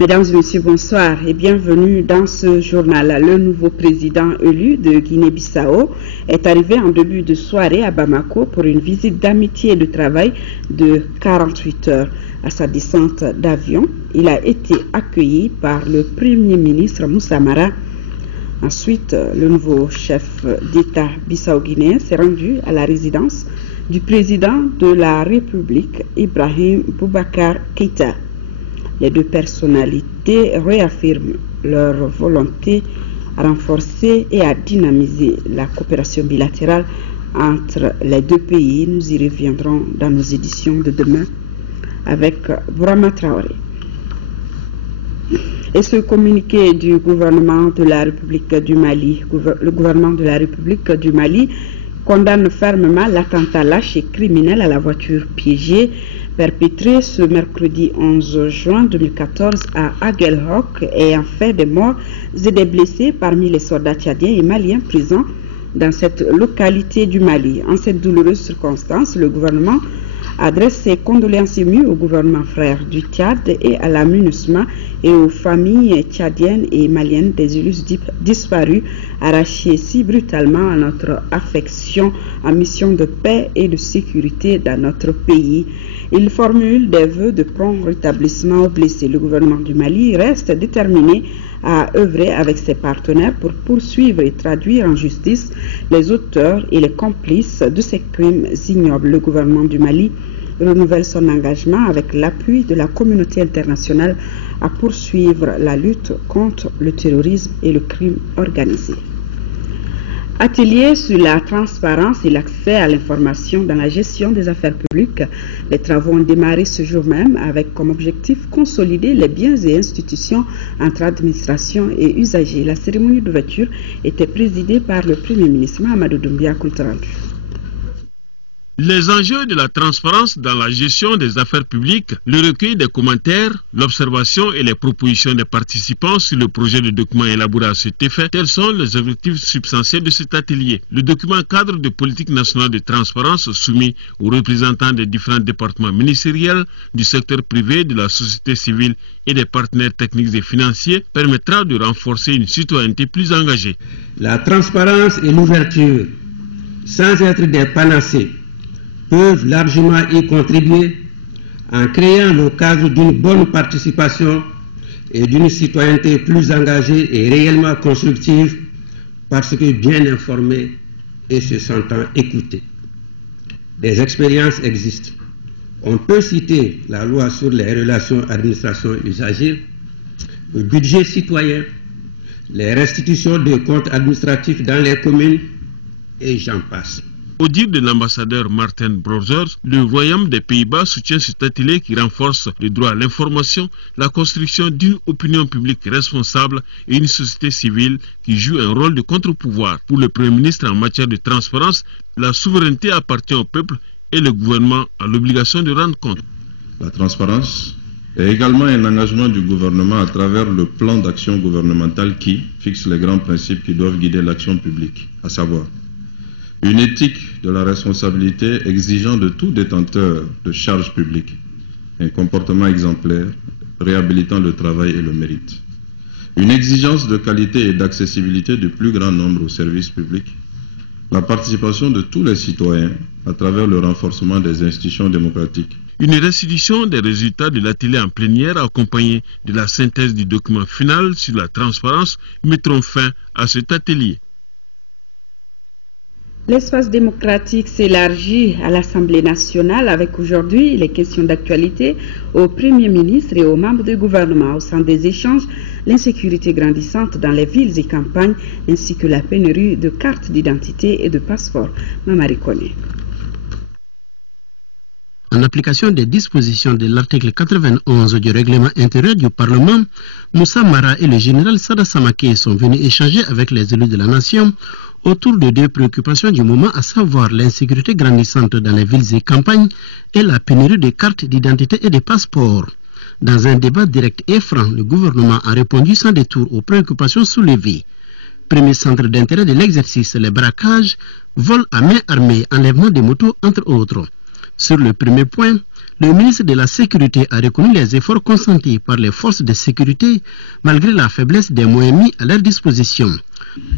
Mesdames et messieurs, bonsoir et bienvenue dans ce journal. Le nouveau président élu de Guinée-Bissau est arrivé en début de soirée à Bamako pour une visite d'amitié et de travail de 48 heures. À sa descente d'avion, il a été accueilli par le Premier ministre Moussa Mara. Ensuite, le nouveau chef d'État bissau-guinéen s'est rendu à la résidence du président de la République, Ibrahim Boubacar Keïta. Les deux personnalités réaffirment leur volonté à renforcer et à dynamiser la coopération bilatérale entre les deux pays. Nous y reviendrons dans nos éditions de demain avec Bourama Traoré. Et ce communiqué du gouvernement de la République du Mali, le gouvernement de la République du Mali condamne fermement l'attentat lâche et criminel à la voiture piégée perpétré ce mercredi 11 juin 2014 à Aguelhok et en fait des morts et des blessés parmi les soldats tchadiens et maliens présents dans cette localité du Mali. En cette douloureuse circonstance, le gouvernement adresse ses condoléances émues au gouvernement frère du Tchad et à la MINUSMA et aux familles tchadiennes et maliennes des élus disparus, arrachés si brutalement à notre affection en mission de paix et de sécurité dans notre pays. Il formule des vœux de prompt rétablissement aux blessés. Le gouvernement du Mali reste déterminé à œuvrer avec ses partenaires pour poursuivre et traduire en justice les auteurs et les complices de ces crimes ignobles. Le gouvernement du Mali renouvelle son engagement avec l'appui de la communauté internationale à poursuivre la lutte contre le terrorisme et le crime organisé. Atelier sur la transparence et l'accès à l'information dans la gestion des affaires publiques. Les travaux ont démarré ce jour même avec comme objectif consolider les biens et institutions entre administration et usagers. La cérémonie d'ouverture était présidée par le Premier ministre Mahamadou Doumbia Koultrandu. Les enjeux de la transparence dans la gestion des affaires publiques, le recueil des commentaires, l'observation et les propositions des participants sur le projet de document élaboré à cet effet, tels sont les objectifs substantiels de cet atelier. Le document cadre de politique nationale de transparence soumis aux représentants des différents départements ministériels, du secteur privé, de la société civile et des partenaires techniques et financiers permettra de renforcer une citoyenneté plus engagée. La transparence et l'ouverture, sans être des panacées, peuvent largement y contribuer en créant le cadre d'une bonne participation et d'une citoyenneté plus engagée et réellement constructive parce que bien informée et se sentant écoutée. Des expériences existent. On peut citer la loi sur les relations administration-usagers, le budget citoyen, les restitutions de comptes administratifs dans les communes et j'en passe. Au dire de l'ambassadeur Martin Brothers, le Royaume des Pays-Bas soutient cet atelier qui renforce le droit à l'information, la construction d'une opinion publique responsable et une société civile qui joue un rôle de contre-pouvoir. Pour le Premier ministre en matière de transparence, la souveraineté appartient au peuple et le gouvernement a l'obligation de rendre compte. La transparence est également un engagement du gouvernement à travers le plan d'action gouvernemental qui fixe les grands principes qui doivent guider l'action publique, à savoir une éthique de la responsabilité exigeant de tout détenteur de charges publiques, un comportement exemplaire réhabilitant le travail et le mérite, une exigence de qualité et d'accessibilité du plus grand nombre aux services publics, la participation de tous les citoyens à travers le renforcement des institutions démocratiques. Une restitution des résultats de l'atelier en plénière accompagnée de la synthèse du document final sur la transparence mettront fin à cet atelier. L'espace démocratique s'élargit à l'Assemblée nationale avec aujourd'hui les questions d'actualité au Premier ministre et aux membres du gouvernement. Au centre des échanges, l'insécurité grandissante dans les villes et campagnes ainsi que la pénurie de cartes d'identité et de passeports. Mamari Kone. En application des dispositions de l'article 91 du règlement intérieur du Parlement, Moussa Mara et le général Sada Samake sont venus échanger avec les élus de la nation autour de deux préoccupations du moment, à savoir l'insécurité grandissante dans les villes et campagnes et la pénurie de cartes d'identité et de passeports. Dans un débat direct et franc, le gouvernement a répondu sans détour aux préoccupations soulevées. Premier centre d'intérêt de l'exercice, les braquages, vols à main armée, enlèvement des motos, entre autres. Sur le premier point, Le ministre de la Sécurité a reconnu les efforts consentis par les forces de sécurité malgré la faiblesse des moyens mis à leur disposition.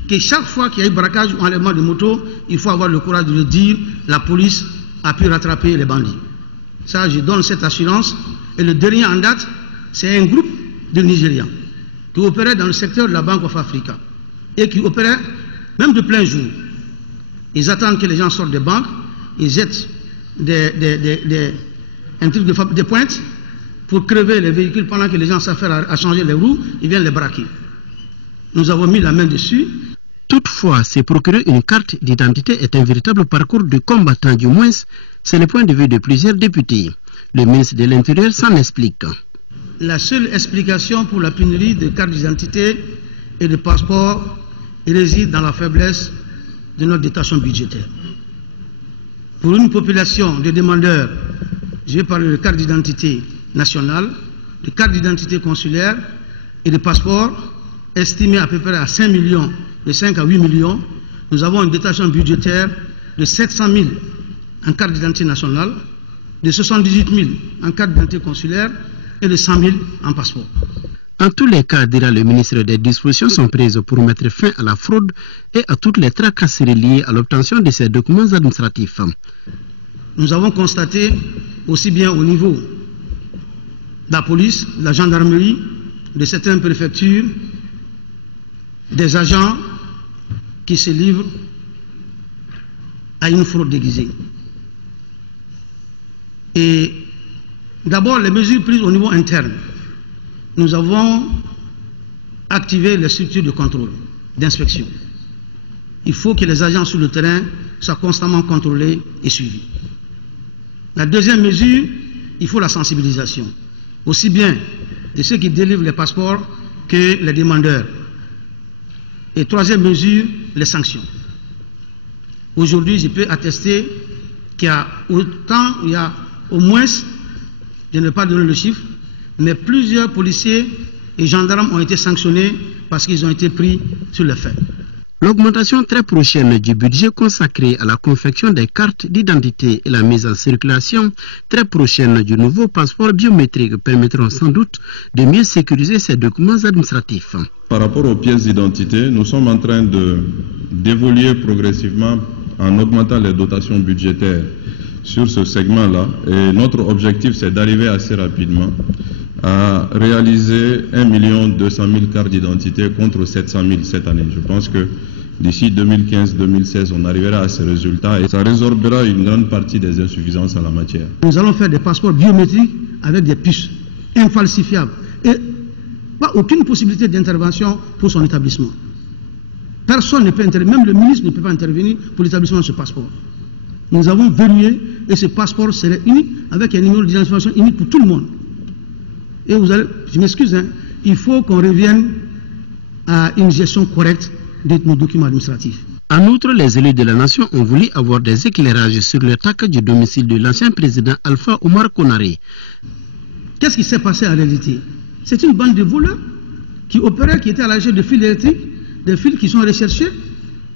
Que chaque fois qu'il y a eu braquage ou enlèvement de moto, il faut avoir le courage de le dire, la police a pu rattraper les bandits. Ça, je donne cette assurance. Et le dernier en date, c'est un groupe de Nigérians qui opérait dans le secteur de la Bank of Africa et qui opérait même de plein jour. Ils attendent que les gens sortent des banques, ils jettent un truc de pointe pour crever les véhicules pendant que les gens s'affairent à changer les roues, ils viennent les braquer. Nous avons mis la main dessus. Toutefois, se procurer une carte d'identité est un véritable parcours de combattant, du moins, c'est le point de vue de plusieurs députés. Le ministre de l'Intérieur s'en explique. La seule explication pour la pénurie de cartes d'identité et de passeports réside dans la faiblesse de notre dotation budgétaire. Pour une population de demandeurs, je vais parler de carte d'identité nationale, de carte d'identité consulaire et de passeports estimés à peu près à 5 millions, de 5 à 8 millions. Nous avons une dotation budgétaire de 700 000 en carte d'identité nationale, de 78 000 en carte d'identité consulaire et de 100 000 en passeport. En tous les cas, dira le ministre, des dispositions sont prises pour mettre fin à la fraude et à toutes les tracasseries liées à l'obtention de ces documents administratifs. Nous avons constaté, aussi bien au niveau de la police, de la gendarmerie, de certaines préfectures, des agents qui se livrent à une fraude déguisée. Et d'abord, les mesures prises au niveau interne. Nous avons activé les structures de contrôle, d'inspection. Il faut que les agents sur le terrain soient constamment contrôlés et suivis. La deuxième mesure, il faut la sensibilisation, aussi bien de ceux qui délivrent les passeports que les demandeurs. Et troisième mesure, les sanctions. Aujourd'hui, je peux attester qu'il y a au moins, je ne vais pas donner le chiffre, mais plusieurs policiers et gendarmes ont été sanctionnés parce qu'ils ont été pris sur le fait. L'augmentation très prochaine du budget consacré à la confection des cartes d'identité et la mise en circulation très prochaine du nouveau passeport biométrique permettront sans doute de mieux sécuriser ces documents administratifs. Par rapport aux pièces d'identité, nous sommes en train d'évoluer progressivement en augmentant les dotations budgétaires sur ce segment-là. Et notre objectif, c'est d'arriver assez rapidement à réaliser 1 200 000 cartes d'identité contre 700 000 cette année. Je pense que d'ici 2015-2016, on arrivera à ces résultats et ça résorbera une grande partie des insuffisances en la matière. Nous allons faire des passeports biométriques avec des puces infalsifiables et pas aucune possibilité d'intervention pour son établissement. Personne ne peut intervenir, même le ministre ne peut pas intervenir pour l'établissement de ce passeport. Nous avons verrouillé et ce passeport serait unique avec un numéro d'identification unique pour tout le monde. Et vous allez, je m'excuse, hein, il faut qu'on revienne à une gestion correcte de nos documents administratifs. En outre, les élus de la nation ont voulu avoir des éclairages sur l'attaque du domicile de l'ancien président Alpha Omar Konaré. Qu'est-ce qui s'est passé en réalité? C'est une bande de voleurs qui opéraient, qui étaient à la recherche de fils électriques, des fils qui sont recherchés.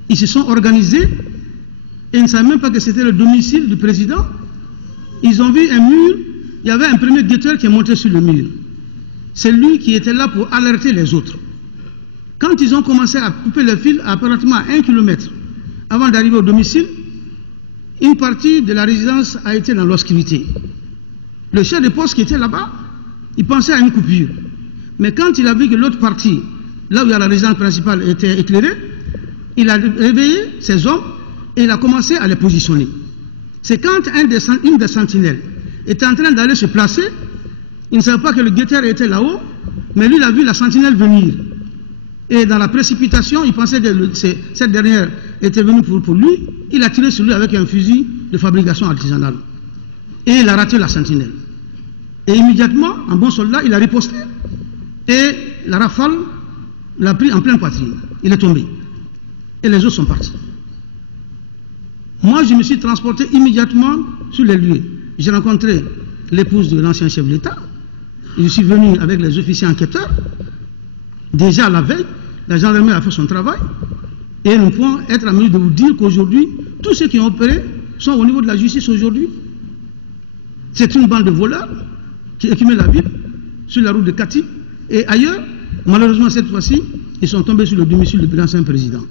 Ils se sont organisés et ils ne savaient même pas que c'était le domicile du président. Ils ont vu un mur, il y avait un premier guetteur qui est monté sur le mur. C'est lui qui était là pour alerter les autres. Quand ils ont commencé à couper le fil à apparemment 1 km avant d'arriver au domicile, une partie de la résidence a été dans l'obscurité. Le chef de poste qui était là-bas, il pensait à une coupure. Mais quand il a vu que l'autre partie, là où il y a la résidence principale, était éclairée, il a réveillé ses hommes et il a commencé à les positionner. C'est quand une des sentinelles était en train d'aller se placer, il ne savait pas que le guetteur était là-haut, mais lui, il a vu la sentinelle venir. Et dans la précipitation, il pensait que cette dernière était venue pour lui. Il a tiré sur lui avec un fusil de fabrication artisanale. Et il a raté la sentinelle. Et immédiatement, en bon soldat, il a riposté. Et la rafale l'a pris en pleine poitrine. Il est tombé. Et les autres sont partis. Moi, je me suis transporté immédiatement sur les lieux. J'ai rencontré l'épouse de l'ancien chef de l'État. Je suis venu avec les officiers enquêteurs. Déjà la veille, la gendarmerie a fait son travail. Et nous pouvons être à mesure de vous dire qu'aujourd'hui, tous ceux qui ont opéré sont au niveau de la justice aujourd'hui. C'est une bande de voleurs qui écumaient la ville sur la route de Kati et ailleurs. Malheureusement, cette fois-ci, ils sont tombés sur le domicile du ancien président.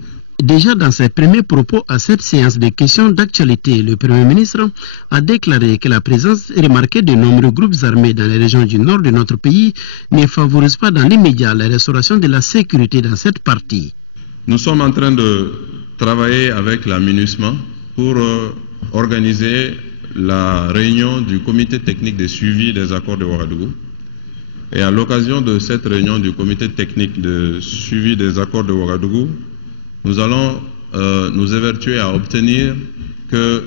Déjà dans ses premiers propos à cette séance de questions d'actualité, le Premier ministre a déclaré que la présence remarquée de nombreux groupes armés dans les régions du nord de notre pays ne favorise pas dans l'immédiat la restauration de la sécurité dans cette partie. Nous sommes en train de travailler avec la MINUSMA pour organiser la réunion du comité technique de suivi des accords de Ouagadougou. Et à l'occasion de cette réunion du comité technique de suivi des accords de Ouagadougou, nous allons nous évertuer à obtenir que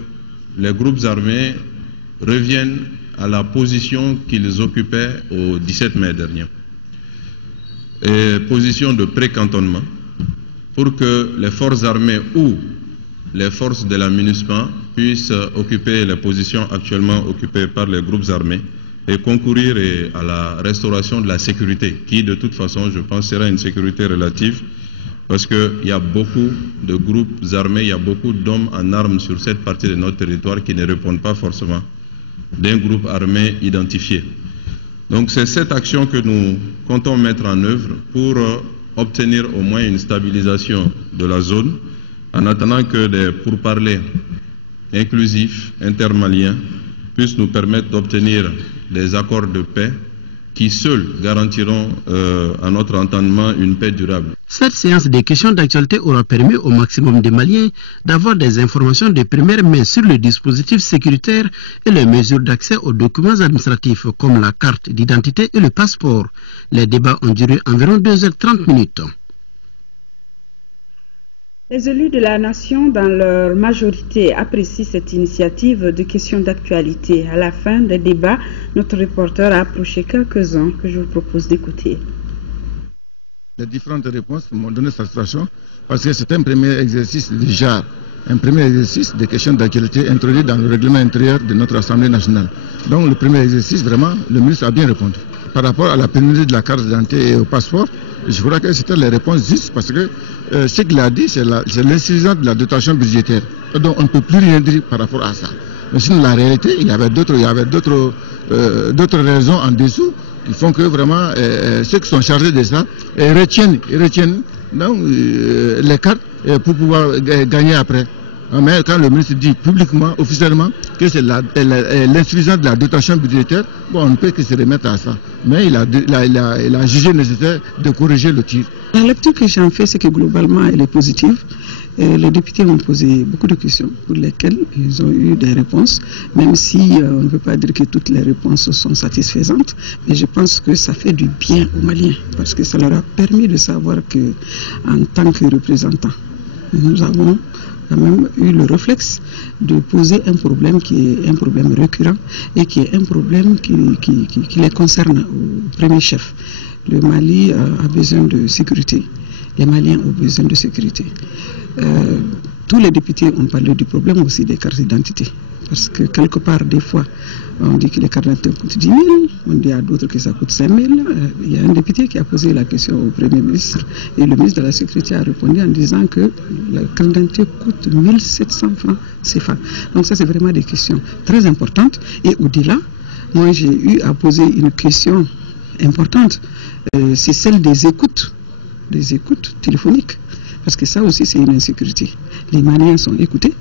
les groupes armés reviennent à la position qu'ils occupaient au 17 mai dernier. Et position de pré-cantonnement pour que les forces armées ou les forces de la MINUSMA puissent occuper les positions actuellement occupées par les groupes armés et concourir à la restauration de la sécurité, qui de toute façon, je pense, sera une sécurité relative, parce qu'il y a beaucoup de groupes armés, il y a beaucoup d'hommes en armes sur cette partie de notre territoire qui ne répondent pas forcément d'un groupe armé identifié. Donc c'est cette action que nous comptons mettre en œuvre pour obtenir au moins une stabilisation de la zone, en attendant que des pourparlers inclusifs, intermaliens, puissent nous permettre d'obtenir des accords de paix qui seuls garantiront à notre entendement une paix durable. Cette séance de questions d'actualité aura permis au maximum de Maliens d'avoir des informations de première main sur le dispositif sécuritaire et les mesures d'accès aux documents administratifs comme la carte d'identité et le passeport. Les débats ont duré environ 2h30 minutes. Les élus de la nation, dans leur majorité, apprécient cette initiative de questions d'actualité. À la fin des débats, notre reporter a approché quelques-uns que je vous propose d'écouter. Les différentes réponses m'ont donné satisfaction parce que c'est un premier exercice déjà, un premier exercice de questions d'actualité introduit dans le règlement intérieur de notre Assemblée nationale. Donc le premier exercice, vraiment, le ministre a bien répondu. Par rapport à la pénurie de la carte d'identité et au passeport, je crois que c'était les réponses justes parce que ce qu'il a dit, c'est l'insuffisance de la dotation budgétaire. Donc on ne peut plus rien dire par rapport à ça. Mais sinon, la réalité, il y avait d'autres raisons en dessous qui font que vraiment ceux qui sont chargés de ça retiennent donc, les cartes pour pouvoir gagner après. Mais quand le ministre dit publiquement, officiellement, que c'est l'insuffisance de la dotation budgétaire, bon, on ne peut que se remettre à ça. Mais il a jugé nécessaire de corriger le tir. La lecture que j'en fais, c'est que globalement, elle est positive. Les députés ont posé beaucoup de questions pour lesquelles ils ont eu des réponses, même si on ne peut pas dire que toutes les réponses sont satisfaisantes. Mais je pense que ça fait du bien aux Maliens, parce que ça leur a permis de savoir qu'en tant que représentants, nous avons quand même eu le réflexe de poser un problème qui est un problème récurrent et qui est un problème qui les concerne au premier chef. Le Mali a besoin de sécurité. Les Maliens ont besoin de sécurité. Tous les députés ont parlé du problème aussi des cartes d'identité. Parce que quelque part, des fois, on dit que les cartes d'identité coûtent 10 000, on dit à d'autres que ça coûte 5 000. Il y a un député qui a posé la question au Premier ministre et le ministre de la Sécurité a répondu en disant que la carte d'identité coûte 1 700 francs CFA. Donc ça, c'est vraiment des questions très importantes. Et au-delà, moi, j'ai eu à poser une question importante. C'est celle des écoutes téléphoniques. Parce que ça aussi, c'est une insécurité. Les Maliens sont écoutés,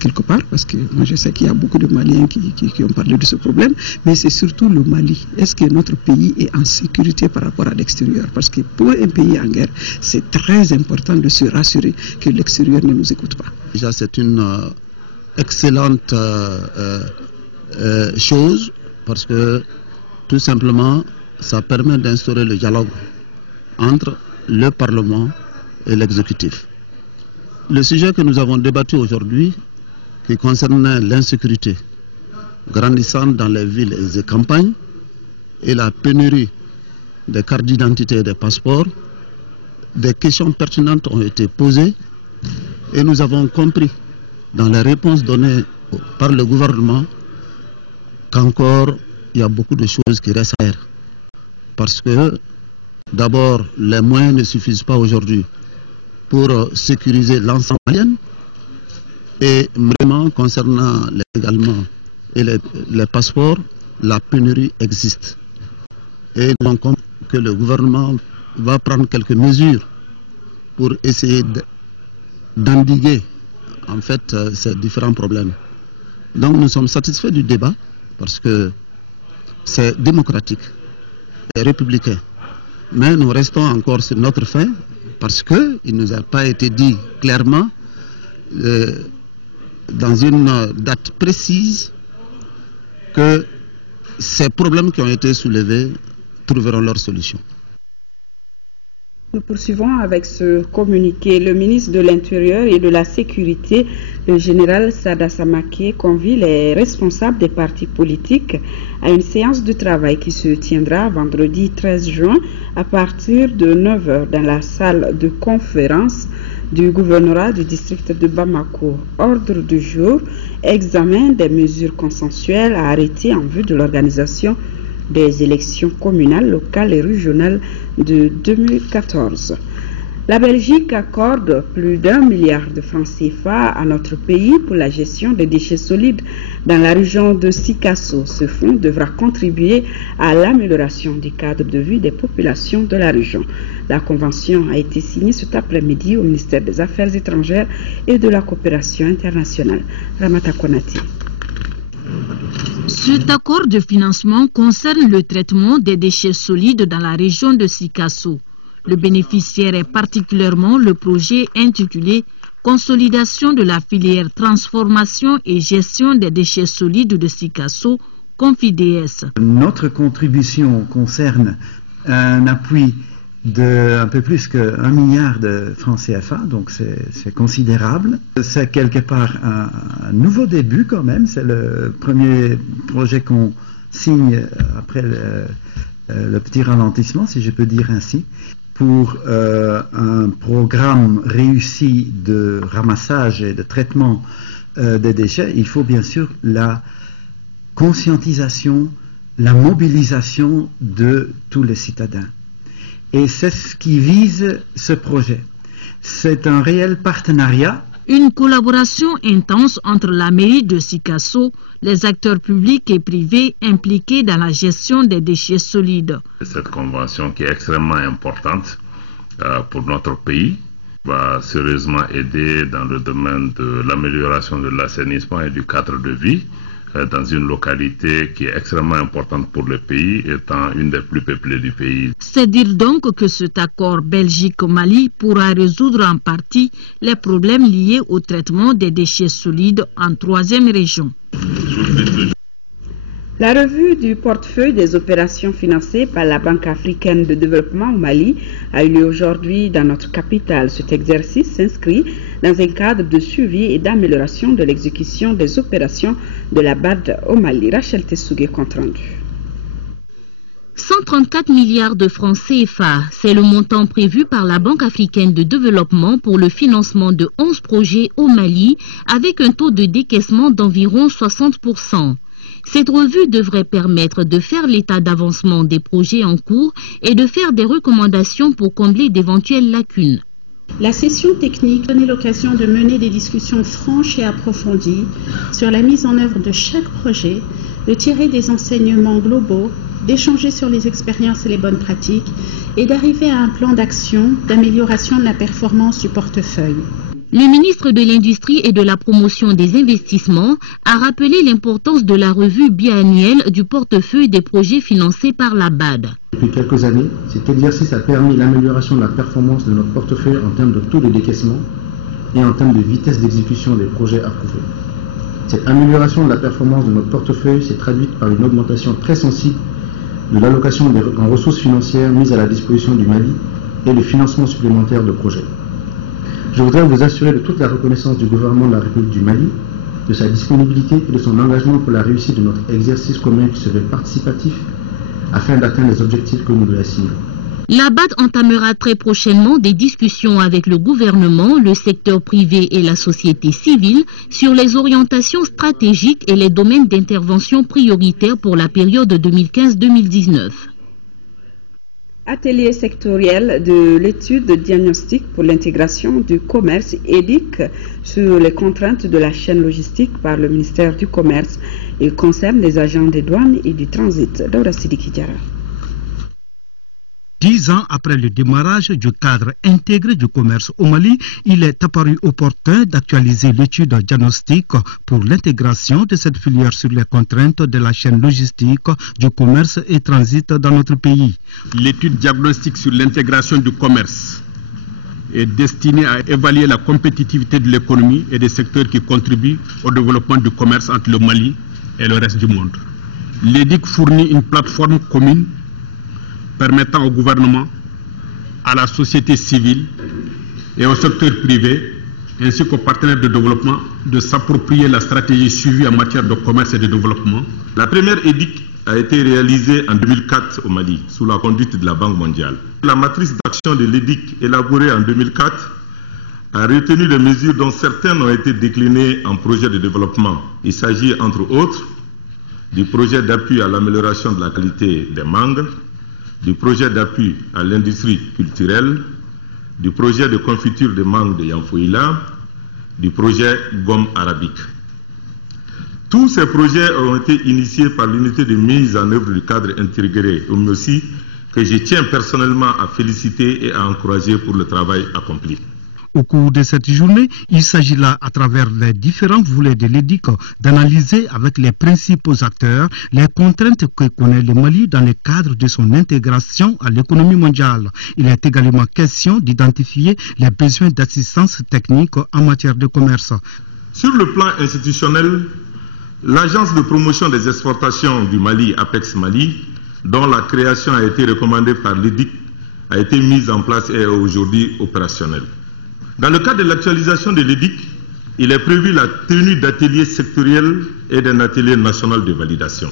quelque part, parce que moi je sais qu'il y a beaucoup de Maliens qui ont parlé de ce problème, mais c'est surtout le Mali. Est-ce que notre pays est en sécurité par rapport à l'extérieur? Parce que pour un pays en guerre, c'est très important de se rassurer que l'extérieur ne nous écoute pas. Déjà, c'est une excellente chose, parce que tout simplement, ça permet d'instaurer le dialogue entre le Parlement et l'exécutif. Le sujet que nous avons débattu aujourd'hui, qui concernait l'insécurité grandissante dans les villes et les campagnes et la pénurie des cartes d'identité et des passeports, des questions pertinentes ont été posées et nous avons compris dans les réponses données par le gouvernement qu'encore il y a beaucoup de choses qui restent à faire. Parce que d'abord, les moyens ne suffisent pas aujourd'hui pour sécuriser l'ensemble malien. Et vraiment, concernant également les passeports, la pénurie existe. Et nous avons compris que le gouvernement va prendre quelques mesures pour essayer d'endiguer en fait ces différents problèmes. Donc nous sommes satisfaits du débat parce que c'est démocratique et républicain. Mais nous restons encore sur notre faim parce qu'il ne nous a pas été dit clairement dans une date précise que ces problèmes qui ont été soulevés trouveront leur solution. Nous poursuivons avec ce communiqué. Le ministre de l'Intérieur et de la Sécurité, le général Sada Samake, convie les responsables des partis politiques à une séance de travail qui se tiendra vendredi 13 juin à partir de 9h dans la salle de conférence du gouvernorat du district de Bamako. Ordre du jour, examen des mesures consensuelles à arrêter en vue de l'organisation des élections communales, locales et régionales de 2014. La Belgique accorde plus d'1 milliard de francs CFA à notre pays pour la gestion des déchets solides dans la région de Sikasso. Ce fonds devra contribuer à l'amélioration du cadre de vie des populations de la région. La convention a été signée cet après-midi au ministère des Affaires étrangères et de la coopération internationale. Ramata Konati. Cet accord de financement concerne le traitement des déchets solides dans la région de Sikasso. Le bénéficiaire est particulièrement le projet intitulé « Consolidation de la filière transformation et gestion des déchets solides de Sikasso » Confides. Notre contribution concerne un appui de un peu plus que 1 milliard de francs CFA, donc c'est considérable. C'est quelque part un nouveau début quand même, c'est le premier projet qu'on signe après le petit ralentissement, si je peux dire ainsi, pour un programme réussi de ramassage et de traitement des déchets. Il faut bien sûr la conscientisation, la mobilisation de tous les citadins. Et c'est ce qui vise ce projet. C'est un réel partenariat. Une collaboration intense entre la mairie de Sikasso, les acteurs publics et privés impliqués dans la gestion des déchets solides. Cette convention qui est extrêmement importante pour notre pays va sérieusement aider dans le domaine de l'amélioration de l'assainissement et du cadre de vie dans une localité qui est extrêmement importante pour le pays, étant une des plus peuplées du pays. C'est dire donc que cet accord Belgique-Mali pourra résoudre en partie les problèmes liés au traitement des déchets solides en 3e région. La revue du portefeuille des opérations financées par la Banque africaine de développement au Mali a eu lieu aujourd'hui dans notre capitale. Cet exercice s'inscrit dans un cadre de suivi et d'amélioration de l'exécution des opérations de la BAD au Mali. Rachel Tessougué, compte rendu. 134 milliards de francs CFA, c'est le montant prévu par la Banque africaine de développement pour le financement de 11 projets au Mali, avec un taux de décaissement d'environ 60%. Cette revue devrait permettre de faire l'état d'avancement des projets en cours et de faire des recommandations pour combler d'éventuelles lacunes. La session technique donnait l'occasion de mener des discussions franches et approfondies sur la mise en œuvre de chaque projet, de tirer des enseignements globaux, d'échanger sur les expériences et les bonnes pratiques et d'arriver à un plan d'action d'amélioration de la performance du portefeuille. Le ministre de l'Industrie et de la Promotion des Investissements a rappelé l'importance de la revue biannuelle du portefeuille des projets financés par la BAD. Depuis quelques années, cet exercice a permis l'amélioration de la performance de notre portefeuille en termes de taux de décaissement et en termes de vitesse d'exécution des projets approuvés. Cette amélioration de la performance de notre portefeuille s'est traduite par une augmentation très sensible de l'allocation en ressources financières mises à la disposition du Mali et le financement supplémentaire de projets. Je voudrais vous assurer de toute la reconnaissance du gouvernement de la République du Mali, de sa disponibilité et de son engagement pour la réussite de notre exercice commun qui serait participatif afin d'atteindre les objectifs que nous lui assignons. La BAD entamera très prochainement des discussions avec le gouvernement, le secteur privé et la société civile sur les orientations stratégiques et les domaines d'intervention prioritaires pour la période 2015-2019. Atelier sectoriel de l'étude de diagnostic pour l'intégration du commerce EDIC sur les contraintes de la chaîne logistique par le ministère du Commerce. Il concerne les agents des douanes et du transit. Daura Sidiki Diarra. 10 ans après le démarrage du cadre intégré du commerce au Mali, il est apparu opportun d'actualiser l'étude diagnostique pour l'intégration de cette filière sur les contraintes de la chaîne logistique du commerce et transit dans notre pays. L'étude diagnostique sur l'intégration du commerce est destinée à évaluer la compétitivité de l'économie et des secteurs qui contribuent au développement du commerce entre le Mali et le reste du monde. L'EDIC fournit une plateforme commune permettant au gouvernement, à la société civile et au secteur privé, ainsi qu'aux partenaires de développement, de s'approprier la stratégie suivie en matière de commerce et de développement. La première EDIC a été réalisée en 2004 au Mali, sous la conduite de la Banque mondiale. La matrice d'action de l'EDIC, élaborée en 2004, a retenu des mesures dont certaines ont été déclinées en projets de développement. Il s'agit, entre autres, du projet d'appui à l'amélioration de la qualité des mangues, du projet d'appui à l'industrie culturelle, du projet de confiture de mangue de Yanfouila, du projet gomme arabique. Tous ces projets ont été initiés par l'unité de mise en œuvre du cadre intégré OMOSI, que je tiens personnellement à féliciter et à encourager pour le travail accompli. Au cours de cette journée, il s'agit là, à travers les différents volets de l'EDIC, d'analyser avec les principaux acteurs les contraintes que connaît le Mali dans le cadre de son intégration à l'économie mondiale. Il est également question d'identifier les besoins d'assistance technique en matière de commerce. Sur le plan institutionnel, l'Agence de promotion des exportations du Mali, Apex Mali, dont la création a été recommandée par l'EDIC, a été mise en place et est aujourd'hui opérationnelle. Dans le cadre de l'actualisation de l'EDIC, il est prévu la tenue d'ateliers sectoriels et d'un atelier national de validation.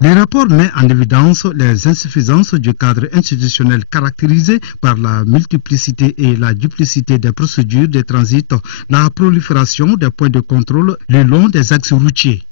Le rapport met en évidence les insuffisances du cadre institutionnel caractérisé par la multiplicité et la duplicité des procédures de transit, la prolifération des points de contrôle le long des axes routiers.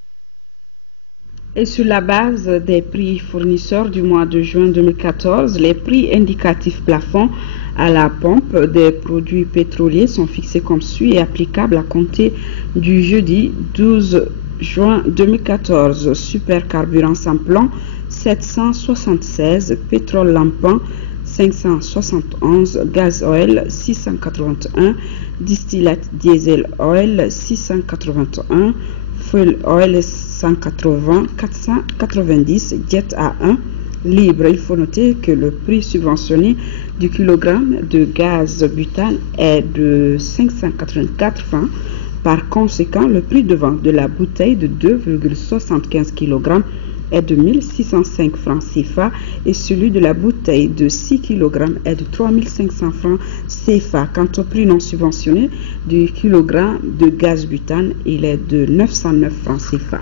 Et sur la base des prix fournisseurs du mois de juin 2014, les prix indicatifs plafonds à la pompe des produits pétroliers sont fixés comme suit et applicables à compter du jeudi 12 juin 2014. Supercarburant sans plomb 776, pétrole lampant 571, gaz oil 681, distillate diesel oil 681, fuel oil 180, 490, jet A1 libre. Il faut noter que le prix subventionné du kilogramme de gaz butane est de 584 francs. Par conséquent, le prix de vente de la bouteille de 2,75 kg est de 1605 francs CFA et celui de la bouteille de 6 kg est de 3500 francs CFA. Quant au prix non subventionné du kilogramme de gaz butane, il est de 909 francs CFA.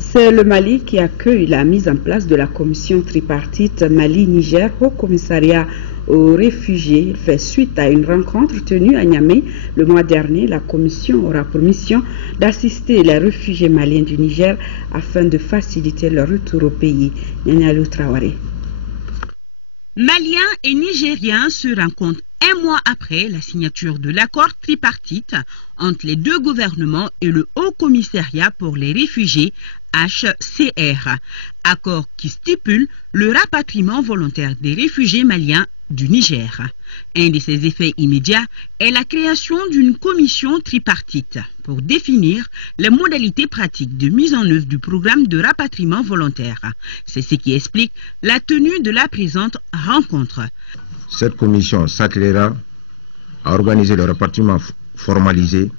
C'est le Mali qui accueille la mise en place de la commission tripartite Mali-Niger au commissariat aux réfugiés. Il fait suite à une rencontre tenue à Niamey le mois dernier. La commission aura pour mission d'assister les réfugiés maliens du Niger afin de faciliter leur retour au pays. Nyanyalou Traoré. Maliens et Nigériens se rencontrent un mois après la signature de l'accord tripartite entre les deux gouvernements et le Haut Commissariat pour les réfugiés HCR, accord qui stipule le rapatriement volontaire des réfugiés maliens du Niger. Un de ses effets immédiats est la création d'une commission tripartite pour définir les modalités pratiques de mise en œuvre du programme de rapatriement volontaire. C'est ce qui explique la tenue de la présente rencontre. Cette commission s'attelera à organiser le rapatriement formalisé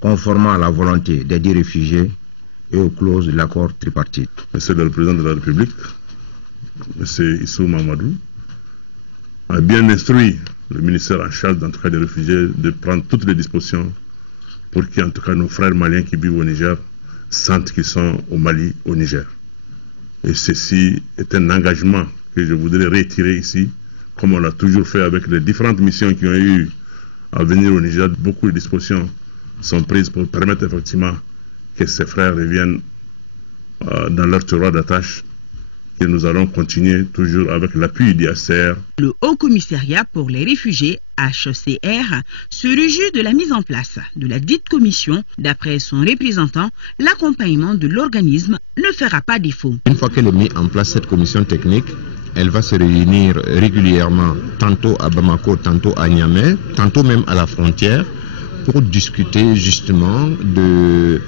conformément à la volonté des 10 réfugiés et aux clauses de l'accord tripartite. Monsieur le Président de la République, M. Issou Mamadou, a bien instruit le ministère en charge en tout cas des réfugiés de prendre toutes les dispositions pour qu'en tout cas nos frères maliens qui vivent au Niger sentent qu'ils sont au Mali, au Niger. Et ceci est un engagement que je voudrais retirer ici, comme on l'a toujours fait avec les différentes missions qui ont eu à venir au Niger. Beaucoup de dispositions sont prises pour permettre effectivement que ces frères reviennent dans leur terroir d'attache, Et nous allons continuer toujours avec l'appui du HCR. Le Haut Commissariat pour les réfugiés, HCR, se réjouit de la mise en place de la dite commission. D'après son représentant, l'accompagnement de l'organisme ne fera pas défaut. Une fois qu'elle est mise en place, cette commission technique, elle va se réunir régulièrement, tantôt à Bamako, tantôt à Niamey, tantôt même à la frontière, pour discuter justement de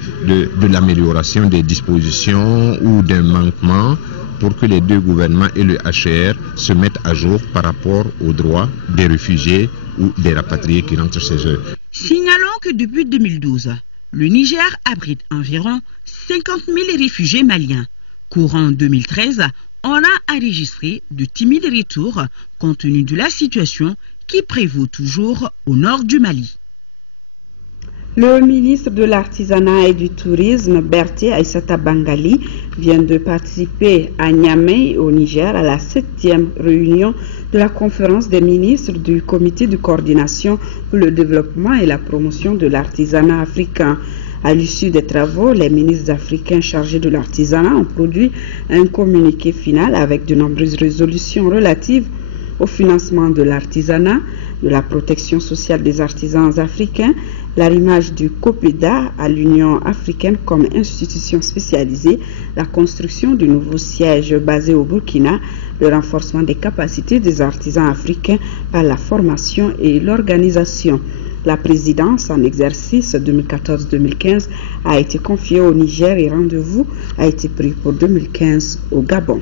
l'amélioration des dispositions ou d'un manquement, pour que les deux gouvernements et le HCR se mettent à jour par rapport aux droits des réfugiés ou des rapatriés qui rentrent chez eux. Signalons que depuis 2012, le Niger abrite environ 50 000 réfugiés maliens. Courant 2013, on a enregistré de timides retours compte tenu de la situation qui prévaut toujours au nord du Mali. Le ministre de l'Artisanat et du Tourisme, Berté Aïssata Bangali, vient de participer à Niamey, au Niger, à la 7e réunion de la conférence des ministres du Comité de coordination pour le développement et la promotion de l'artisanat africain. À l'issue des travaux, les ministres africains chargés de l'artisanat ont produit un communiqué final avec de nombreuses résolutions relatives au financement de l'artisanat, de la protection sociale des artisans africains, l'arrimage du COPEDA à l'Union africaine comme institution spécialisée, la construction du nouveau siège basé au Burkina, le renforcement des capacités des artisans africains par la formation et l'organisation. La présidence en exercice 2014-2015 a été confiée au Niger et rendez-vous a été pris pour 2015 au Gabon.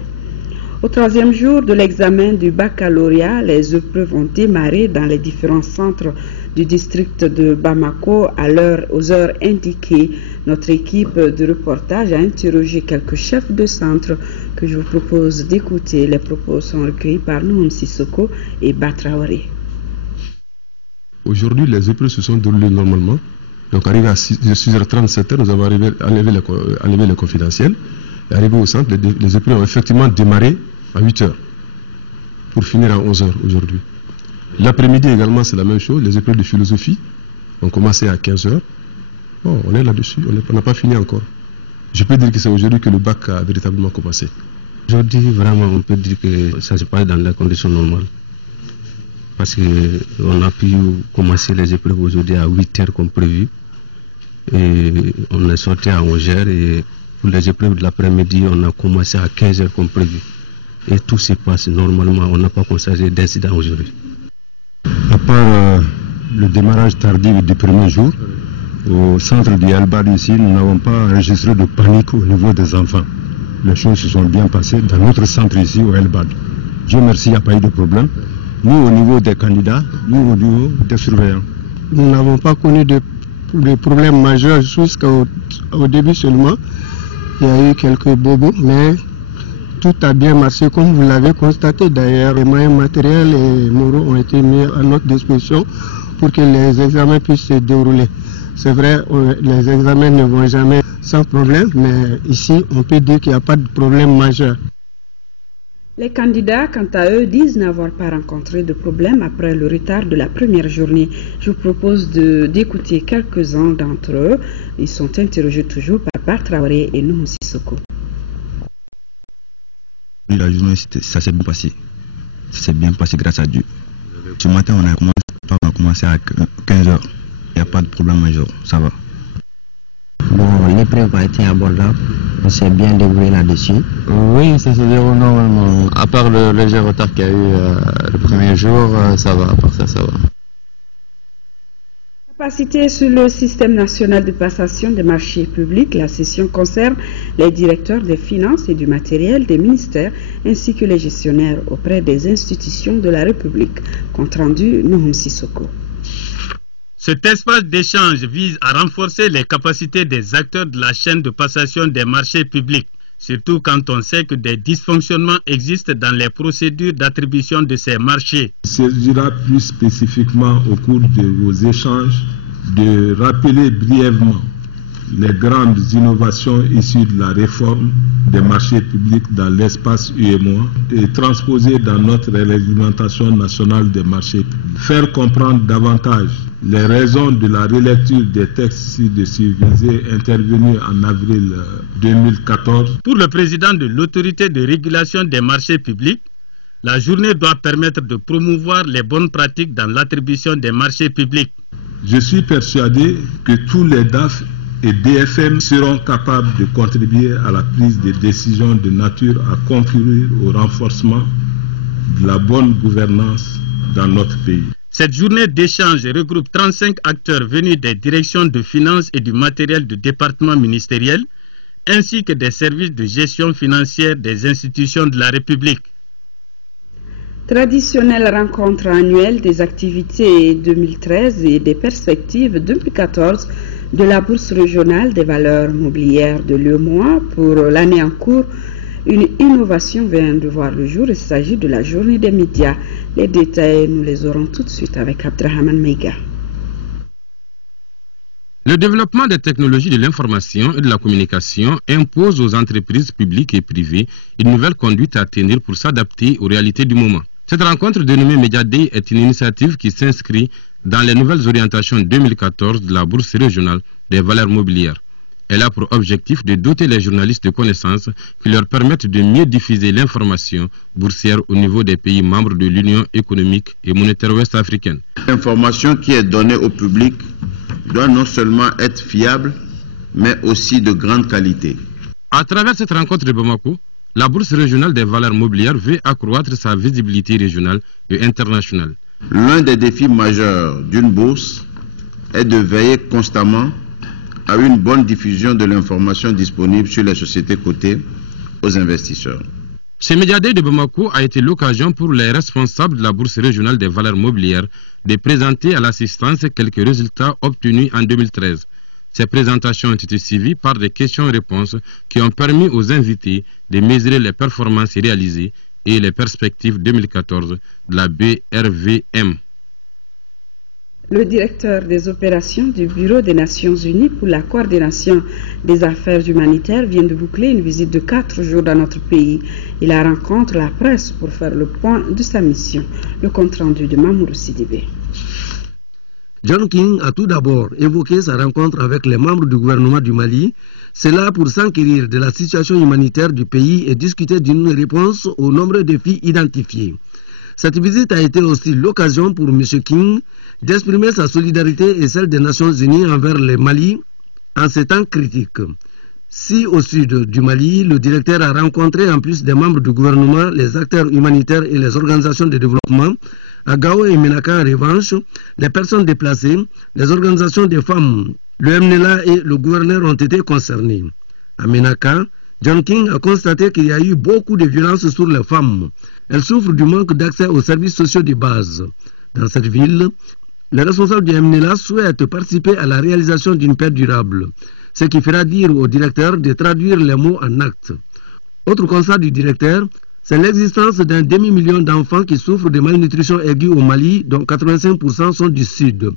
Au troisième jour de l'examen du baccalauréat, les épreuves ont démarré dans les différents centres du district de Bamako aux heures indiquées. Notre équipe de reportage a interrogé quelques chefs de centre que je vous propose d'écouter. Les propos sont recueillis par Nouhoum Sissoko et Batraoré. Aujourd'hui, les épreuves se sont déroulées normalement. Donc, arrivé à 6h30, 7h, nous avons enlevé le confidentiel. Arrivé au centre, les épreuves ont effectivement démarré à 8h pour finir à 11h aujourd'hui. L'après-midi également, c'est la même chose. Les épreuves de philosophie ont commencé à 15h. Bon, on est là-dessus, on n'a pas fini encore. Je peux dire que c'est aujourd'hui que le bac a véritablement commencé. Aujourd'hui, vraiment, on peut dire que ça se passe dans les conditions normales. Parce qu'on a pu commencer les épreuves aujourd'hui à 8h comme prévu. Et on est sorti à 11h et pour les épreuves de l'après-midi, on a commencé à 15h comme prévu. Et tout se passe normalement, on n'a pas constaté d'incident aujourd'hui. À part le démarrage tardif du premier jour, au centre du Elbad ici, nous n'avons pas enregistré de panique au niveau des enfants. Les choses se sont bien passées dans notre centre ici au Elbad. Dieu merci, il n'y a pas eu de problème. Nous, au niveau des candidats, nous, au niveau des surveillants. Nous n'avons pas connu de problèmes majeurs jusqu'au début seulement. Il y a eu quelques bobos, mais tout a bien marché comme vous l'avez constaté. D'ailleurs, les moyens matériels et moraux ont été mis à notre disposition pour que les examens puissent se dérouler. C'est vrai, les examens ne vont jamais sans problème, mais ici, on peut dire qu'il n'y a pas de problème majeur. Les candidats, quant à eux, disent n'avoir pas rencontré de problème après le retard de la première journée. Je vous propose d'écouter quelques-uns d'entre eux. Ils sont interrogés toujours par Batraoré et Nouhoum Sissoko. La journée, ça s'est bien passé. Ça s'est bien passé grâce à Dieu. Ce matin, on a commencé à 15h. Il n'y a pas de problème majeur, ça va. Bon, l'épreuve a été abordable. On s'est bien débrouillé là-dessus. Oui, ça se déroule normalement. À part le léger retard qu'il y a eu le premier jour, ça va. À part ça, ça va. Capacité sur le système national de passation des marchés publics, la session concerne les directeurs des finances et du matériel des ministères ainsi que les gestionnaires auprès des institutions de la République. Compte rendu, Nouhoum Sissoko. Cet espace d'échange vise à renforcer les capacités des acteurs de la chaîne de passation des marchés publics, surtout quand on sait que des dysfonctionnements existent dans les procédures d'attribution de ces marchés. Il s'agira plus spécifiquement au cours de vos échanges de rappeler brièvement les grandes innovations issues de la réforme des marchés publics dans l'espace UEMOA et transposer dans notre réglementation nationale des marchés publics. Faire comprendre davantage les raisons de la relecture des textes ci-dessus visés intervenus en avril 2014. Pour le président de l'autorité de régulation des marchés publics, la journée doit permettre de promouvoir les bonnes pratiques dans l'attribution des marchés publics. Je suis persuadé que tous les DAF et DFM seront capables de contribuer à la prise de décisions de nature à concourir au renforcement de la bonne gouvernance dans notre pays. Cette journée d'échange regroupe 35 acteurs venus des directions de finances et du matériel du département ministériel, ainsi que des services de gestion financière des institutions de la République. Traditionnelle rencontre annuelle des activités 2013 et des perspectives 2014 de la Bourse régionale des valeurs mobilières de l'UEMOA pour l'année en cours. Une innovation vient de voir le jour. Il s'agit de la journée des médias. Les détails, nous les aurons tout de suite avec Abdrahman Meiga. Le développement des technologies de l'information et de la communication impose aux entreprises publiques et privées une nouvelle conduite à tenir pour s'adapter aux réalités du moment. Cette rencontre dénommée Media Day est une initiative qui s'inscrit dans les nouvelles orientations 2014 de la Bourse régionale des valeurs mobilières. Elle a pour objectif de doter les journalistes de connaissances qui leur permettent de mieux diffuser l'information boursière au niveau des pays membres de l'Union économique et monétaire ouest-africaine. L'information qui est donnée au public doit non seulement être fiable, mais aussi de grande qualité. À travers cette rencontre de Bamako, la Bourse régionale des valeurs mobilières veut accroître sa visibilité régionale et internationale. L'un des défis majeurs d'une bourse est de veiller constamment à une bonne diffusion de l'information disponible sur les sociétés cotées aux investisseurs. Ce Media Day de Bamako a été l'occasion pour les responsables de la Bourse régionale des valeurs mobilières de présenter à l'assistance quelques résultats obtenus en 2013. Ces présentations ont été suivies par des questions-réponses qui ont permis aux invités de mesurer les performances réalisées et les perspectives 2014 de la BRVM. Le directeur des opérations du Bureau des Nations Unies pour la coordination des affaires humanitaires vient de boucler une visite de 4 jours dans notre pays. Il a rencontré la presse pour faire le point de sa mission. Le compte-rendu de Mamour Sidibé. John King a tout d'abord évoqué sa rencontre avec les membres du gouvernement du Mali, cela pour s'enquérir de la situation humanitaire du pays et discuter d'une réponse aux nombreux défis identifiés. Cette visite a été aussi l'occasion pour M. King d'exprimer sa solidarité et celle des Nations Unies envers le Mali en ces temps critiques. Si au sud du Mali, le directeur a rencontré en plus des membres du gouvernement, les acteurs humanitaires et les organisations de développement, à Gao et Menaka en revanche, les personnes déplacées, les organisations des femmes, le MNLA et le gouverneur ont été concernés. À Menaka, John King a constaté qu'il y a eu beaucoup de violences sur les femmes. Elles souffrent du manque d'accès aux services sociaux de base. Dans cette ville, les responsables du MNLA souhaitent participer à la réalisation d'une paix durable, ce qui fera dire au directeur de traduire les mots en actes. Autre constat du directeur, c'est l'existence d'un demi-million d'enfants qui souffrent de malnutrition aiguë au Mali, dont 85% sont du Sud.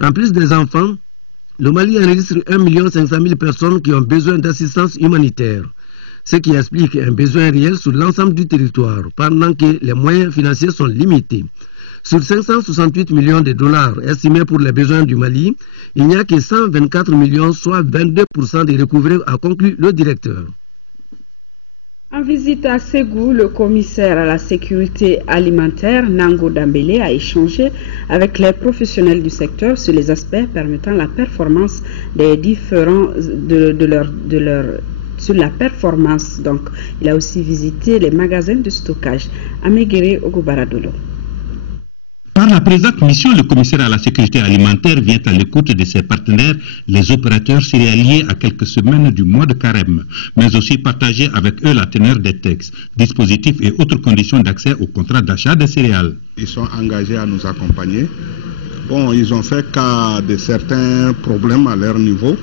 En plus des enfants, le Mali enregistre 1 500 000 personnes qui ont besoin d'assistance humanitaire, ce qui explique un besoin réel sur l'ensemble du territoire, pendant que les moyens financiers sont limités. Sur 568 millions de dollars estimés pour les besoins du Mali, il n'y a que 124 millions, soit 22% des recouvrés, a conclu le directeur. En visite à Ségou, le commissaire à la sécurité alimentaire, Nango Dambélé, a échangé avec les professionnels du secteur sur les aspects permettant la performance des différents sur la performance. Donc, il a aussi visité les magasins de stockage à Meguéré, au Gobaradolo. Par la présente mission, le commissaire à la sécurité alimentaire vient à l'écoute de ses partenaires, les opérateurs céréaliers, à quelques semaines du mois de carême, mais aussi partager avec eux la teneur des textes, dispositifs et autres conditions d'accès au contrat d'achat des céréales. Ils sont engagés à nous accompagner. Bon, ils ont fait cas de certains problèmes à leur niveau,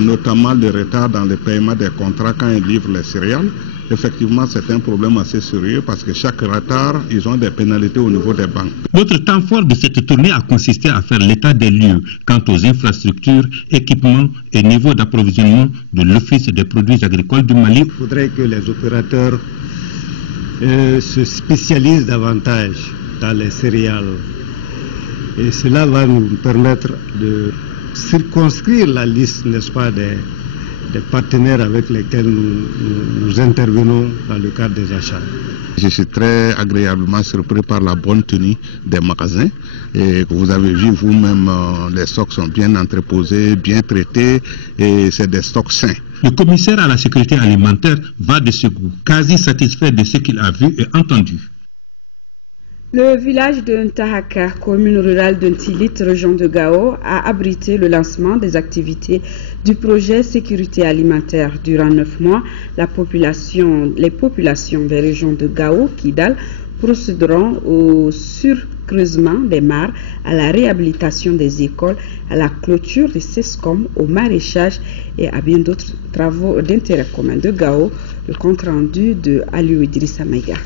notamment le retard dans le paiement des contrats quand ils livrent les céréales. effectivement c'est un problème assez sérieux parce que chaque retard, ils ont des pénalités au niveau des banques. L'autre temps fort de cette tournée a consisté à faire l'état des lieux quant aux infrastructures, équipements et niveau d'approvisionnement de l'Office des produits agricoles du Mali. Il faudrait que les opérateurs se spécialisent davantage dans les céréales. Et cela va nous permettre de circonscrire la liste, n'est-ce pas, des partenaires avec lesquels nous intervenons dans le cadre des achats. Je suis très agréablement surpris par la bonne tenue des magasins. Et vous avez vu vous-même, les stocks sont bien entreposés, bien traités et c'est des stocks sains. Le commissaire à la sécurité alimentaire va de ce goût, quasi satisfait de ce qu'il a vu et entendu. Le village de Ntahaka, commune rurale de Ntilit, région de Gao, a abrité le lancement des activités du projet sécurité alimentaire. Durant 9 mois, les populations des régions de Gao, Kidal, procéderont au surcreusement des mares, à la réhabilitation des écoles, à la clôture des CESCOM, au maraîchage et à bien d'autres travaux d'intérêt commun de Gao. Le compte rendu de Aliou Idrissa Maïga.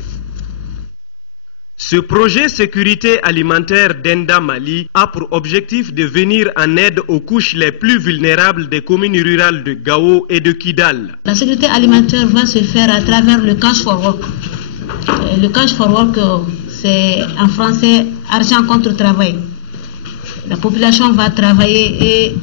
Ce projet sécurité alimentaire d'Enda Mali a pour objectif de venir en aide aux couches les plus vulnérables des communes rurales de Gao et de Kidal. La sécurité alimentaire va se faire à travers le cash for work. Le cash for work, c'est en français argent contre travail. La population va travailler et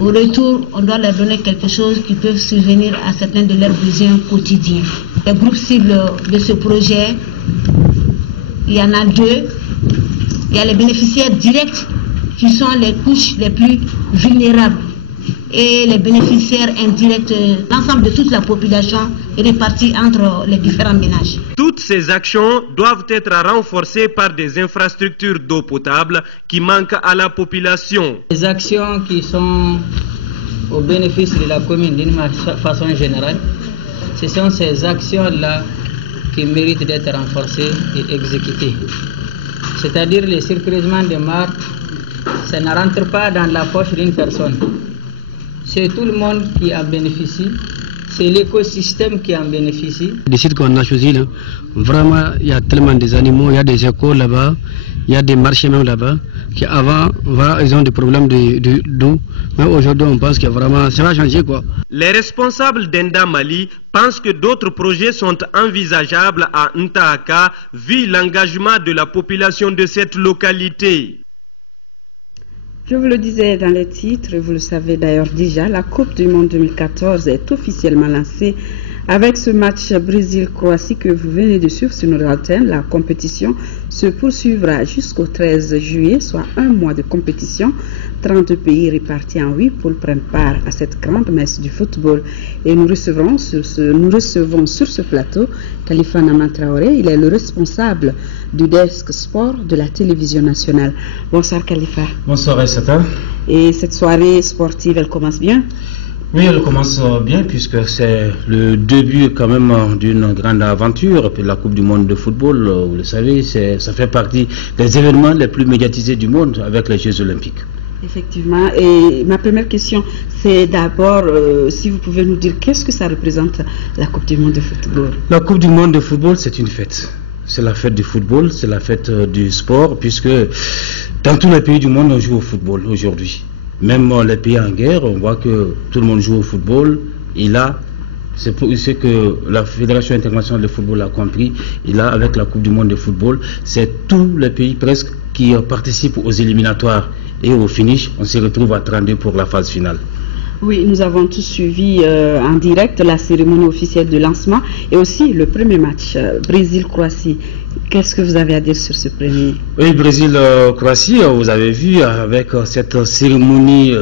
au retour, on doit leur donner quelque chose qui peut subvenir à certains de leurs besoins quotidiens. Les groupes cibles de ce projet, il y en a 2. Il y a les bénéficiaires directs qui sont les couches les plus vulnérables et les bénéficiaires indirects, l'ensemble de toute la population est répartie entre les différents ménages. Toutes ces actions doivent être renforcées par des infrastructures d'eau potable qui manquent à la population. Les actions qui sont au bénéfice de la commune d'une façon générale, ce sont ces actions-là qui méritent d'être renforcées et exécutées. C'est-à-dire les surcreusements des mares, ça ne rentre pas dans la poche d'une personne. C'est tout le monde qui en bénéficie, c'est l'écosystème qui en bénéficie. Les sites qu'on a choisis, là, vraiment, il y a tellement des animaux, il y a des écoles là-bas, il y a des marchés même là-bas, qui avant, voilà, ils ont des problèmes d'eau, mais aujourd'hui on pense que vraiment, ça va changer quoi. Les responsables d'Enda Mali pensent que d'autres projets sont envisageables à Ntahaka vu l'engagement de la population de cette localité. Je vous le disais dans les titres, vous le savez d'ailleurs déjà, la Coupe du Monde 2014 est officiellement lancée avec ce match Brésil-Croatie que vous venez de suivre sur nos antennes. La compétition se poursuivra jusqu'au 13 juillet, soit un mois de compétition. 30 pays répartis en 8 poules prennent part à cette grande messe du football. Et nous recevons sur ce plateau Khalifa Naman Traoré. Il est le responsable du desk sport de la télévision nationale. Bonsoir Khalifa. Bonsoir Aïssata. Et cette soirée sportive, elle commence bien? Oui, elle commence bien puisque c'est le début quand même d'une grande aventure. La Coupe du Monde de football, vous le savez, ça fait partie des événements les plus médiatisés du monde avec les Jeux Olympiques. Effectivement. Et ma première question, c'est d'abord, si vous pouvez nous dire, qu'est-ce que ça représente la Coupe du Monde de football? La Coupe du Monde de football, c'est une fête. C'est la fête du football, c'est la fête du sport, puisque dans tous les pays du monde, on joue au football aujourd'hui. Même les pays en guerre, on voit que tout le monde joue au football. Et là, c'est que la Fédération internationale de football a compris. Et là, avec la Coupe du Monde de football, c'est tous les pays presque qui participent aux éliminatoires. Et au finish, on se retrouve à 32 pour la phase finale. Oui, nous avons tous suivi en direct la cérémonie officielle de lancement et aussi le premier match, Brésil-Croatie. Qu'est-ce que vous avez à dire sur ce premier? Oui, Brésil-Croatie, vous avez vu avec cette cérémonie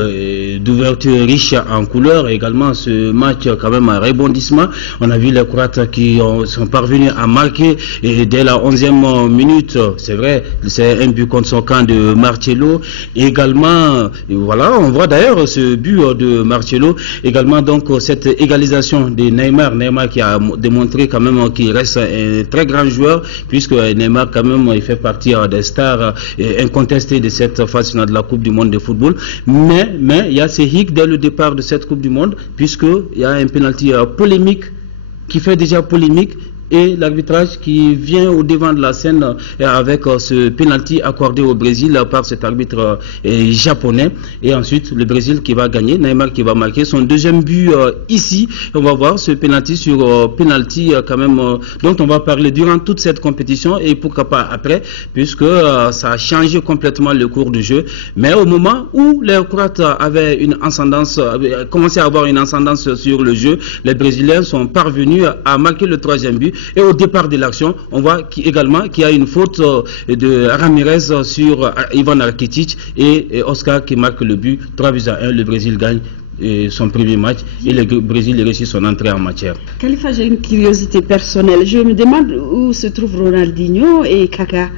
d'ouverture riche en couleurs, également ce match quand même un rebondissement. On a vu les Croates qui sont parvenus à marquer et dès la 11e minute, c'est vrai, c'est un but contre son camp de Marcelo. Également, voilà, on voit d'ailleurs ce but de Marcelo, également donc cette égalisation de Neymar qui a démontré quand même qu'il reste un très grand joueur, puisque Neymar quand même il fait partie des stars incontestées de cette phase finale de la Coupe du Monde de football. Mais il y a ces hicks dès le départ de cette Coupe du Monde, puisqu'il y a un penalty polémique qui fait déjà polémique, et l'arbitrage qui vient au devant de la scène avec ce penalty accordé au Brésil par cet arbitre japonais, et ensuite le Brésil qui va gagner, Neymar qui va marquer son deuxième but ici. On va voir ce penalty sur penalty quand même dont on va parler durant toute cette compétition et pourquoi pas après, puisque ça a changé complètement le cours du jeu. Mais au moment où les Croates avaient une ascendance, commencé à avoir une ascendance sur le jeu, les Brésiliens sont parvenus à marquer le troisième but. Et au départ de l'action, on voit également qu'il y a une faute de Ramirez sur Ivan Rakitic et Oscar qui marque le but. 3-1, le Brésil gagne son premier match et le Brésil réussit son entrée en matière. Khalifa, j'ai une curiosité personnelle. Je me demande où se trouvent Ronaldinho et Kaka.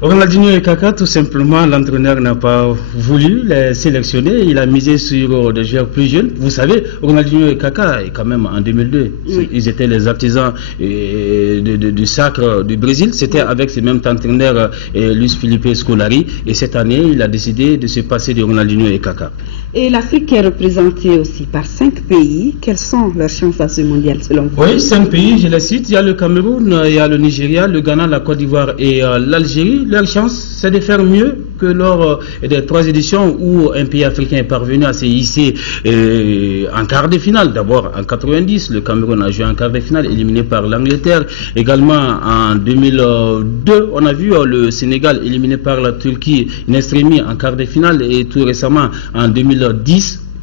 Ronaldinho et Kaka, tout simplement, l'entraîneur n'a pas voulu les sélectionner. Il a misé sur des joueurs plus jeunes. Vous savez, Ronaldinho et Kaka, quand même en 2002, oui, ils étaient les artisans du sacre du Brésil. C'était avec ces mêmes entraîneurs, Luis Felipe Scolari. Et cette année, il a décidé de se passer de Ronaldinho et Kaka. Et l'Afrique est représentée aussi par 5 pays. Quelles sont leurs chances à ce mondial selon vous? Oui, 5 pays, je les cite. Il y a le Cameroun, il y a le Nigeria, le Ghana, la Côte d'Ivoire et l'Algérie. Leur chance, c'est de faire mieux que lors des 3 éditions où un pays africain est parvenu à se hisser en quart de finale. D'abord en 90, le Cameroun a joué en quart de finale, éliminé par l'Angleterre. Également en 2002, on a vu le Sénégal éliminé par la Turquie, in extremis en quart de finale, et tout récemment en 2010.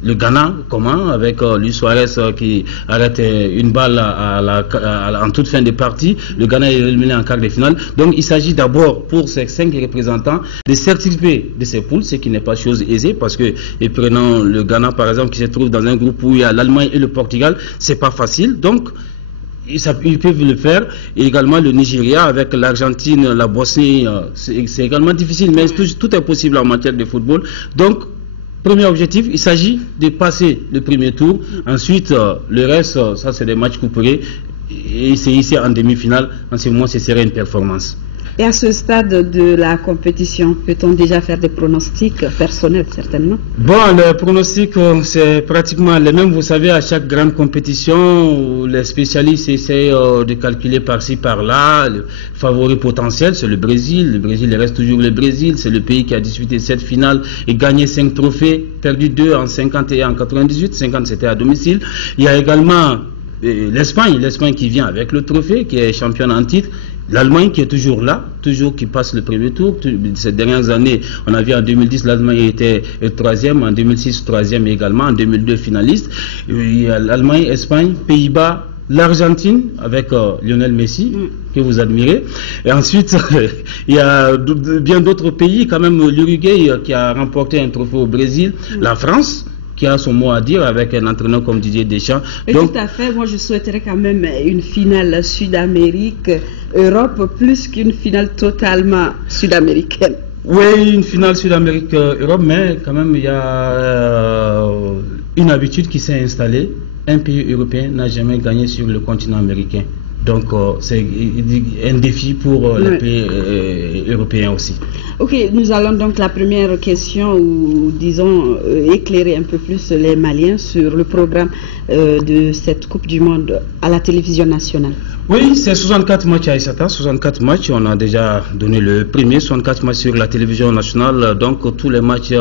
Le Ghana, comment, avec Luis Suarez qui arrête une balle en toute fin de partie. Le Ghana est éliminé en quart de finale. Donc il s'agit d'abord pour ces 5 représentants de s'extirper de ces poules, ce qui n'est pas chose aisée, parce que, et prenons le Ghana par exemple, qui se trouve dans un groupe où il y a l'Allemagne et le Portugal, c'est pas facile. Donc ils peuvent le faire. Et également le Nigeria avec l'Argentine, la Bosnie, c'est également difficile, mais tout est possible en matière de football. Donc premier objectif, il s'agit de passer le premier tour. Ensuite, le reste, ça c'est des matchs couperés. Et c'est ici en demi-finale. En ce moment, ce serait une performance. Et à ce stade de la compétition, peut-on déjà faire des pronostics personnels, certainement? Bon, les pronostics, c'est pratiquement les mêmes. Vous savez, à chaque grande compétition, les spécialistes essayent de calculer par-ci, par-là. Le favori potentiel, c'est le Brésil. Le Brésil, il reste toujours le Brésil. C'est le pays qui a disputé cette finale et gagné 5 trophées, perdu 2 en 50 et en 98. 50, c'était à domicile. Il y a également l'Espagne qui vient avec le trophée, qui est championne en titre. L'Allemagne qui est toujours là, toujours qui passe le premier tour. Ces dernières années, on a vu en 2010, l'Allemagne était 3e, en 2006 3e également, en 2002 finaliste. Il y a l'Allemagne, Espagne, Pays-Bas, l'Argentine avec Lionel Messi, que vous admirez. Et ensuite, il y a bien d'autres pays, quand même l'Uruguay qui a remporté un trophée au Brésil, la France, qui a son mot à dire avec un entraîneur comme Didier Deschamps. Donc, tout à fait, moi je souhaiterais quand même une finale Sud-Amérique-Europe plus qu'une finale totalement sud-américaine. Oui, une finale Sud-Amérique-Europe, mais quand même il y a une habitude qui s'est installée. Un pays européen n'a jamais gagné sur le continent américain. Donc c'est un défi pour les pays européens aussi. Ok, nous allons donc la première question, ou disons éclairer un peu plus les Maliens sur le programme de cette Coupe du Monde à la télévision nationale. Oui, c'est 64 matchs à Issata, 64 matchs, on a déjà donné le premier, 64 matchs sur la télévision nationale, donc tous les matchs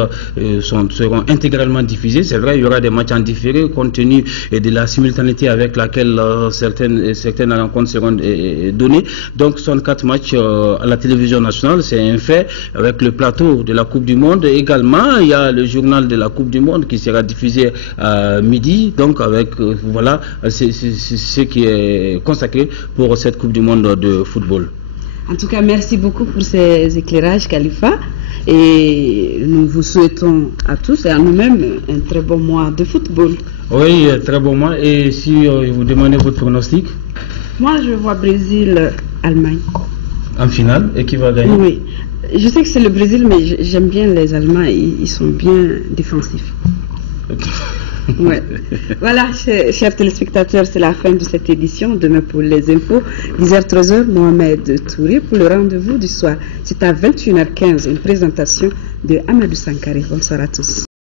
seront intégralement diffusés. C'est vrai, il y aura des matchs en différé compte tenu de la simultanéité avec laquelle certaines rencontres seront données. Donc 64 matchs à la télévision nationale, c'est un fait, avec le plateau de la Coupe du Monde. Également, il y a le journal de la Coupe du Monde qui sera diffusé à midi, donc avec, voilà, c'est ce qui est consacré pour cette Coupe du Monde de football. En tout cas, merci beaucoup pour ces éclairages, Khalifa. Et nous vous souhaitons à tous et à nous-mêmes un très bon mois de football. Oui, très bon mois. Et si vous demandez votre pronostic? Moi, je vois Brésil-Allemagne. En finale? Et qui va gagner? Oui. Je sais que c'est le Brésil, mais j'aime bien les Allemands. Ils sont bien défensifs. Ouais. Voilà, chers téléspectateurs, c'est la fin de cette édition. Demain pour les infos, 10h-13h, Mohamed Touré pour le rendez-vous du soir. C'est à 21h15, une présentation de Amadou Sankari. Bonsoir à tous.